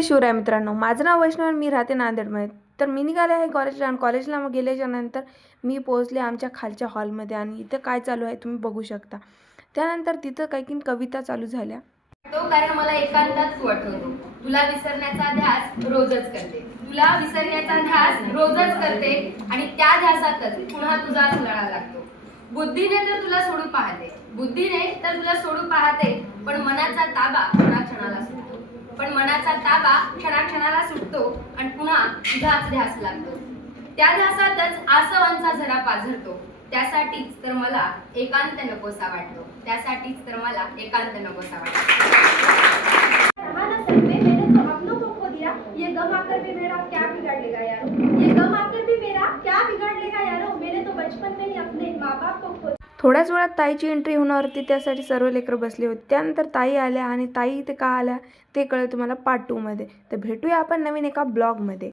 जय शिवराय मित्रांनो, माझं नाव वैष्णव आणि मी राहते नांदेडमध्ये. तर मी निघाले आहे कॉलेजला आणि कॉलेजला मग गेल्याच्यानंतर मी पोहोचले आमच्या खालच्या हॉलमध्ये आणि इथं काय चालू आहे तुम्ही बघू शकता. त्यानंतर तिथं काही कविता चालू झाल्या. तो कारण मला एकांतात तू आठवतो. तुला विसरण्याचा ध्यास रोजच करते. तुला विसरण्याचा ध्यास रोजच करते आणि त्या ध्यासातच पुन्हा तुझाच लळा लागतो. बुद्धीने तर तुला सोडू पाहते, पण मनाचा ताबा क्षणाक्षणाला सुटतो. आणि पुन्हा तुझाच ध्यास लागतो. त्या ध्यासातच आसवांचा झरा पाझरतो. त्यासाठीच तर मला एकांत नकोसा वाटतो. ये गम आकर भी मेरा क्या बिगाड़ेगा यारो, मैंने तो बचपन में ही अपने माँ बाप को खो. थोड्याच वेळात ताईची एंट्री होणार होती, त्यासाठी सर्व लेकरं बसले होते. त्यानंतर ताई आल्या आणि ताई इथे का आल्या ते कळलं तुम्हाला पार्ट 2 मध्ये. तर भेटूया आपण नवीन एका ब्लॉगमध्ये.